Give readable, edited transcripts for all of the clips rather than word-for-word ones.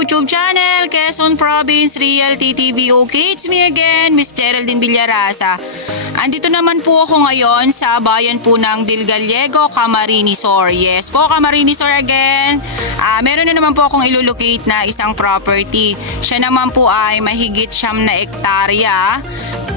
YouTube channel, Quezon Province Realty TV. Okay, it's me again, Miss Geraldine Villarasa. Andito naman po ako ngayon sa bayan po ng Dilgallego, Camarines Sur. Yes po, Camarines Sur again. Meron na naman po akong ilulocate na isang property. Siya naman po ay mahigit 9 na hektarya.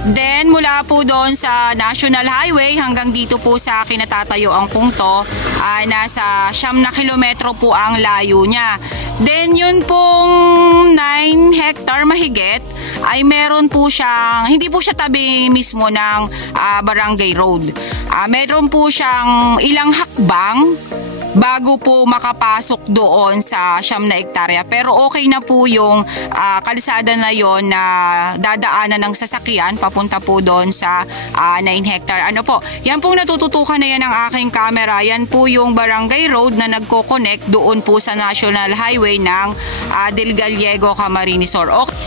Then mula po doon sa National Highway hanggang dito po sa kinatatayuan kong to ay nasa 9 na kilometro po ang layo niya. Then yun pong 9 hectare mahigit ay meron po siyang, hindi po siya tabi mismo ng barangay road. Meron po siyang ilang hakbang bago po makapasok doon sa 9 na hektarya. Pero okay na po yung kalsada na yon na dadaanan ng sasakyan papunta po doon sa 9 hectare. Ano po, yan pong natututukan na yan ng aking camera. Yan po yung barangay road na nagko-connect doon po sa National Highway ng Dilgallego, Camarines Sur. Okay.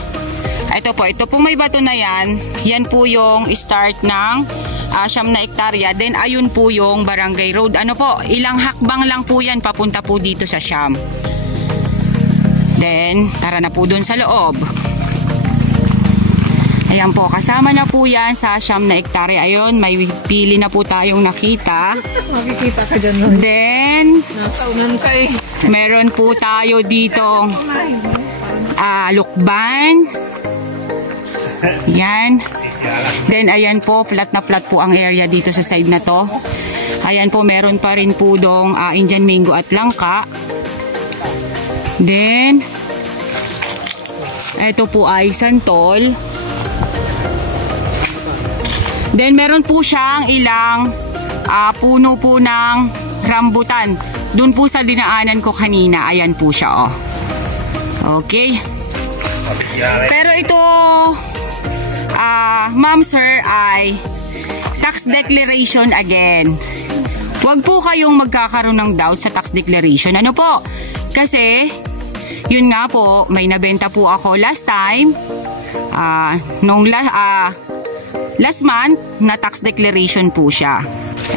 Ito po may bato na yan. Yan po yung start ng 9 na hektarya. Then ayun po yung barangay road. Ano po, ilang hakbang lang po yan papunta po dito sa Siyam. Then tara na po dun sa loob. Ayan po, kasama na po yan sa 9 na hektarya. Ayun, may pili na po tayong nakita. Makikita ka dyan. Then nasaunan ka eh. Meron po tayo dito lukban. Yan. Then ayan po, flat na flat po ang area dito sa side na to. Ayan po, meron pa rin po dong Indian mango at langka. Then ito po ay santol. Then meron po siyang ilang puno po ng rambutan. Doon po sa dinaanan ko kanina. Ayan po siya, oh. Okay. Pero ito ma'am sir ay tax declaration again. Huwag po kayong magkakaroon ng doubt sa tax declaration. Ano po? Kasi yun nga po, may nabenta po ako last time last month na tax declaration po siya.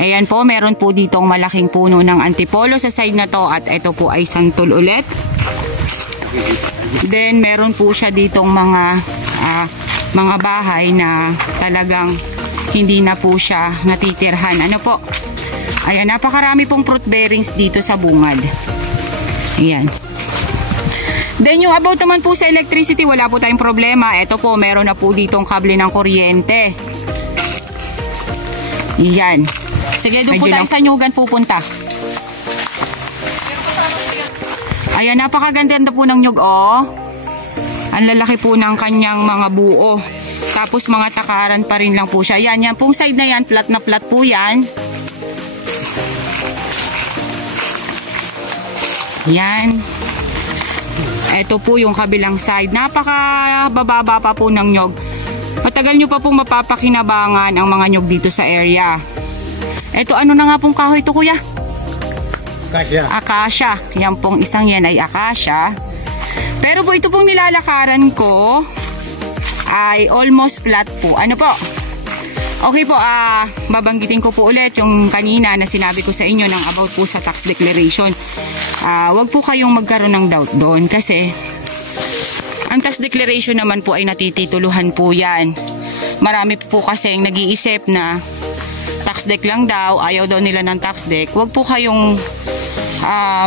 Ayan po, meron po ditong malaking puno ng antipolo sa side na to at ito po ay santol ulit. Then meron po siya ditong mga bahay na talagang hindi na po siya natitirhan. Ano po? Ayan, napakarami pong fruit bearings dito sa bungad. Ayan. Then yung about naman po sa electricity, wala po tayong problema. Ito po, meron na po ditong kable ng kuryente. Ayan. Sige, doon po tayo sa Nyugan pupunta. Ayan, napakaganda na po ng nyug, oh. Ang lalaki po ng kanyang mga buo. Tapos mga takaran pa rin lang po siya. Yan pong side na yan, flat na flat po yan. Yan. Ito po yung kabilang side. Napakabababa pa po ng nyog. Matagal nyo pa pong mapapakinabangan ang mga nyog dito sa area. Ito, ano na nga pong kahoy ito, kuya? Acacia. Yan pong isang yan ay acacia. Pero po ito pong nilalakaran ko ay almost flat po. Ano po? Okay po, babanggitin ko po ulit yung kanina na sinabi ko sa inyo ng about po sa tax declaration. Wag po kayong magkaroon ng doubt doon kasi ang tax declaration naman po ay natitituluhan po yan. Marami po kasi nag-iisip na tax deck lang daw, ayaw daw nila ng tax deck. Wag po kayong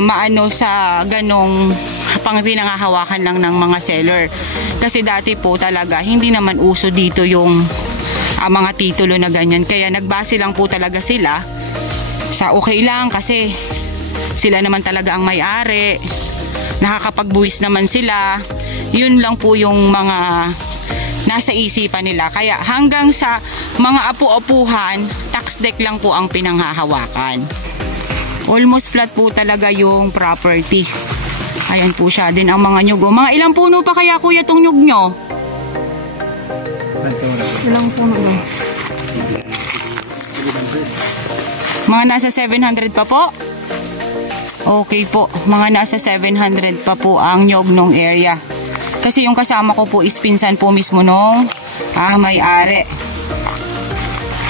maano sa ganong pang pinangahawakan lang ng mga seller. Kasi dati po talaga hindi naman uso dito yung mga titulo na ganyan. Kaya nagbase lang po talaga sila sa okay lang kasi sila naman talaga ang may-ari. Nakakapagbuwis naman sila. Yun lang po yung mga nasa isipan nila. Kaya hanggang sa mga apu-apuhan, tax deck lang po ang pinanghahawakan. Almost flat po talaga yung property. Ayan po siya din ang mga nyug. Mga ilang puno pa kaya kuya itong nyug nyo? Ilang puno lang? Mga nasa 700 pa po? Okay po. Mga nasa 700 pa po ang nyug nung area. Kasi yung kasama ko po is pinsan po mismo nung may-ari.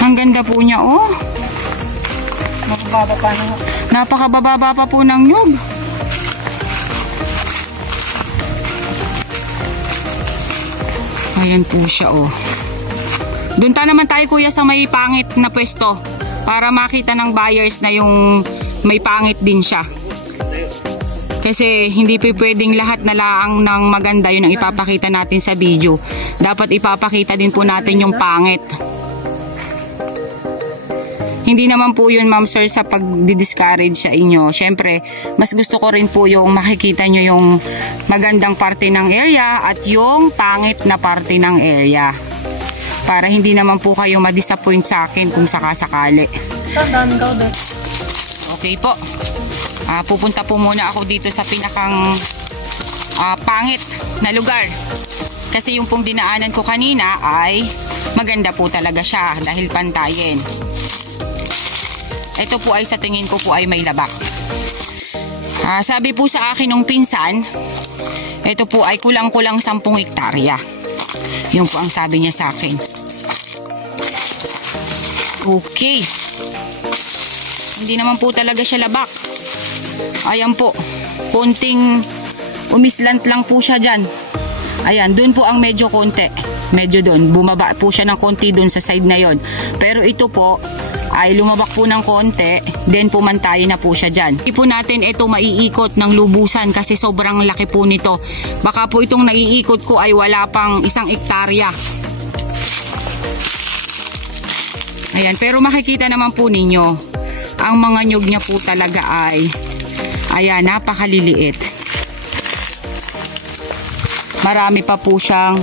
Ang ganda po niya, oh. Napakababa pa po ng nyug. Ayan po siya, oh. Doon naman tayo, kuya, sa may pangit na pwesto para makita ng buyers na yung may pangit din siya. Kasi hindi pwedeng lahat na laang ng maganda yun ang ipapakita natin sa video. Dapat ipapakita din po natin yung pangit. Hindi naman po yun, ma'am sir, sa pag-discourage sa inyo. Siyempre, mas gusto ko rin po yung makikita nyo yung magandang parte ng area at yung pangit na parte ng area. Para hindi naman po kayo ma-disappoint sa akin kung sakasakali. Okay po. Pupunta po muna ako dito sa pinakang pangit na lugar. Kasi yung pong dinaanan ko kanina ay maganda po talaga siya dahil pantayin. Ito po ay sa tingin ko po ay may labak. Sabi po sa akin nung pinsan, ito po ay kulang-kulang 10 hektarya. Yung po ang sabi niya sa akin. Okay. Hindi naman po talaga siya labak. Ayan po. Konting umislant lang po siya dyan. Ayan, dun po ang medyo konti. Medyo dun. Bumaba po siya ng konti dun sa side na yon. Pero ito po ay lumabak po ng konti, then pumantayin na po siya dyan. Hindi po natin ito maiikot ng lubusan kasi sobrang laki po nito. Baka po itong naiikot ko ay wala pang 1 hektarya. Ayan, pero makikita naman po ninyo, ang mga nyug niya po talaga ay, ayan, napakaliliit. Marami pa po siyang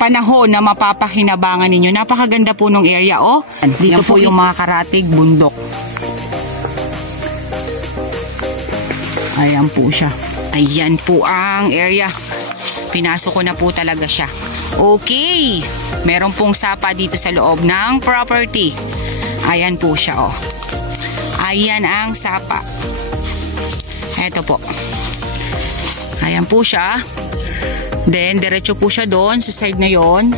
panahon na mapapakinabangan ninyo. Napakaganda po nung area, oh. Dito po yung mga karatig bundok. Ayan po siya. Ayan po ang area. Pinasok ko na po talaga siya. Okay. Meron pong sapa dito sa loob ng property. Ayan po siya, oh. Ayan ang sapa. Eto po. Ayan po siya. Then, diretso po siya doon sa side na yon.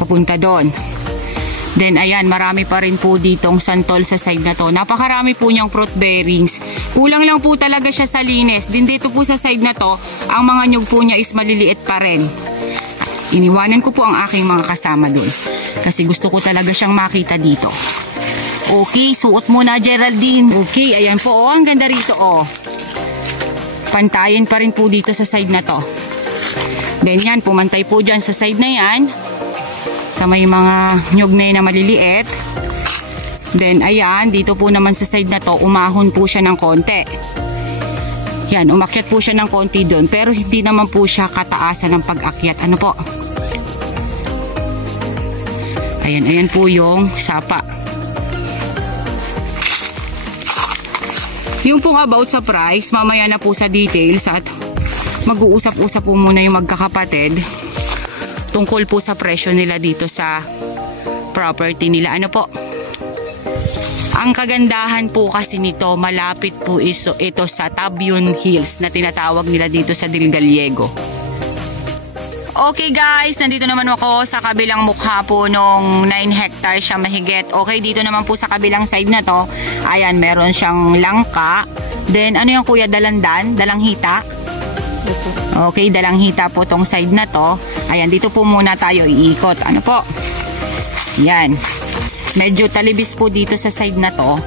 Papunta doon. Then, ayan, marami pa rin po ditong santol sa side na to. Napakarami po niyang fruit bearings. Kulang lang po talaga siya sa linis. Din dito po sa side na to, ang mga nyug po niya is maliliit pa rin. Iniwanan ko po ang aking mga kasama doon. Kasi gusto ko talaga siyang makita dito. Okay, suot muna, Geraldine. Okay, ayan po. Oh, ang ganda rito, oh. Pantayin pa rin po dito sa side na to. Then yan, pumantay po dyan sa side na yan. Sa may mga nyug na yun na maliliit. Then ayan, dito po naman sa side na to, umahon po siya ng konti. Yan, umakyat po siya ng konti doon. Pero hindi naman po siya kataasan ng pag-akyat. Ano po? Ayan, ayan po yung sapa. Yung pong about sa price, mamaya na po sa details at mag-uusap-usap po muna yung magkakapatid tungkol po sa presyo nila dito sa property nila. Ano po? Ang kagandahan po kasi nito, malapit po ito sa Tabion Hills na tinatawag nila dito sa Del Gallego. Okay guys, nandito naman ako sa kabilang mukha po nung 9 hectares siya mahigit. Okay, dito naman po sa kabilang side na to, ayan, meron siyang langka. Then, ano yung kuya, dalandan? Dalanghita? Okay, dalanghita po tong side na to. Ayan, dito po muna tayo iikot. Ano po? Ayan. Medyo talibis po dito sa side na to.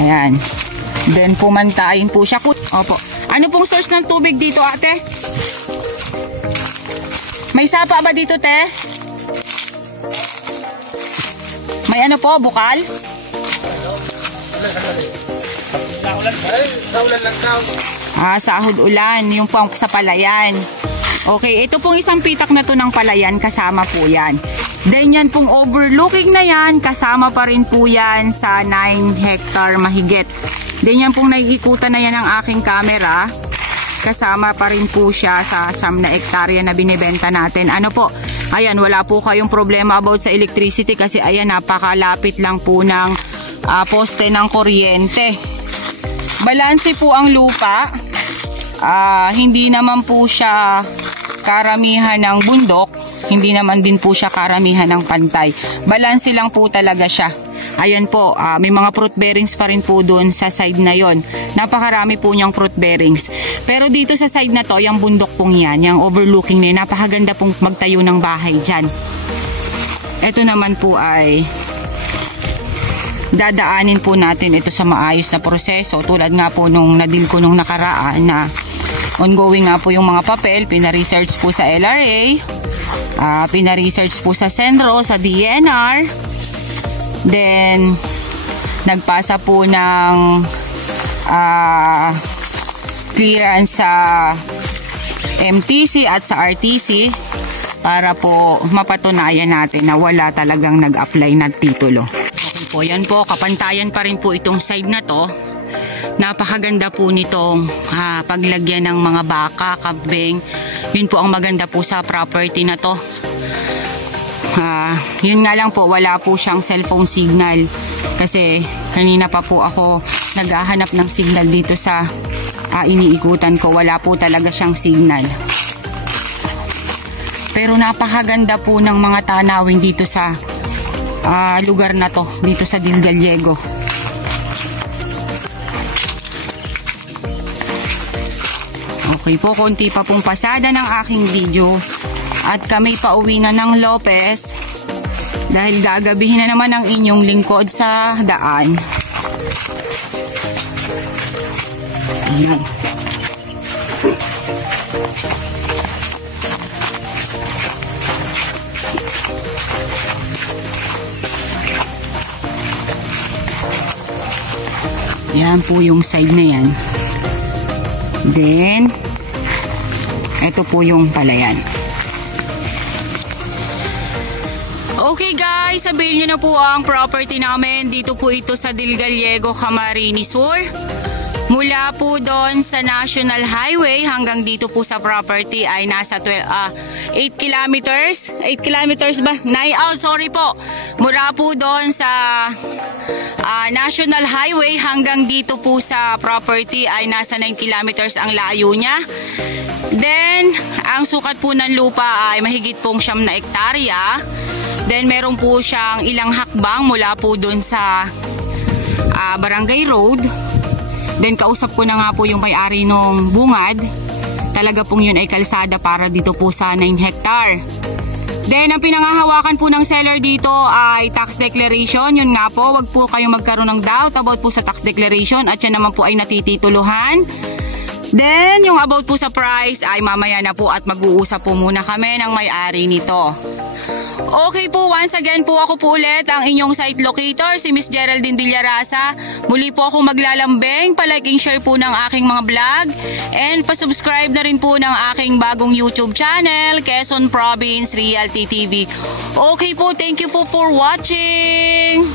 Ayan. Then, pumantayin po siya. Opo. Ano pong source ng tubig dito, ate? May sapa ba dito, te? May ano po, bukal? Sahod ulan, yung pang sa palayan. Okay, ito pong isang pitak na to ng palayan, kasama po yan. Then yan pong overlooking na yan, kasama pa rin po yan sa 9 hectare mahigit. Then yan pong naiikutan na yan ng aking camera, kasama pa rin po siya sa 9 na hektarya na binibenta natin. Ano po, ayan, wala po kayong problema about sa electricity kasi ayan, napakalapit lang po ng poste ng kuryente. Balanse po ang lupa. Hindi naman po siya karamihan ng bundok. Hindi naman din po siya karamihan ng pantay. Balanse lang po talaga siya. Ayan po, may mga fruit bearings pa rin po doon sa side na yon. Napakarami po niyang fruit bearings. Pero dito sa side na to, yung bundok pong yan, yung overlooking na yun, napakaganda pong magtayo ng bahay dyan. Ito naman po ay dadaanin po natin ito sa maayos na proseso. Tulad nga po nung nadil ko nung nakaraan na ongoing nga po yung mga papel. Pina-research po sa LRA, pina-research po sa Senro, sa DNR. Then, nagpasa po ng clearance sa MTC at sa RTC para po mapatunayan natin na wala talagang nag-apply na titulo. Okay po, yan po, kapantayan pa rin po itong side na to. Napakaganda po nitong paglagyan ng mga baka, kambing. Yun po ang maganda po sa property na to. Yun nga lang po, wala po siyang cellphone signal kasi kanina pa po ako naghahanap ng signal dito sa iniikutan ko. Wala po talaga siyang signal. Pero napakaganda po ng mga tanawin dito sa lugar na to, dito sa Dilgallego. Okay po, konti pa pong pasada ng aking video at kami pauwi na ng Lopez dahil gagabihin na naman ang inyong lingkod sa daan. Ayan. Yan po yung side na yan. Then, ito po yung palayan. Okay guys, sabihin nyo na po ang property namin. Dito po ito sa Dilgallego, Camarines Sur. Mula po doon sa National Highway hanggang dito po sa property ay nasa 8 kilometers. 8 kilometers ba? Sorry po. Mula po doon sa National Highway hanggang dito po sa property ay nasa 9 kilometers ang layo niya. Then, ang sukat po ng lupa ay mahigit pong 9 na hektarya. Then, meron po siyang ilang hakbang mula po doon sa Barangay Road. Then, kausap ko na nga po yung may-ari ng bungad. Talaga pong yun ay kalsada para dito po sa 9 hectare. Then, ang pinangahawakan po ng seller dito ay tax declaration. Yun nga po, wag po kayong magkaroon ng doubt about po sa tax declaration. At yan naman po ay natitituluhan. Then, yung about po sa price ay mamaya na po at mag-uusap po muna kami ng may-ari nito. Okay po, once again po ako po ulit ang inyong site locator, si Miss Geraldine Villarasa. Muli po ako maglalambing, palaking share po ng aking mga vlog, and pasubscribe na rin po ng aking bagong YouTube channel, Quezon Province Realty TV. Okay po, thank you po for watching!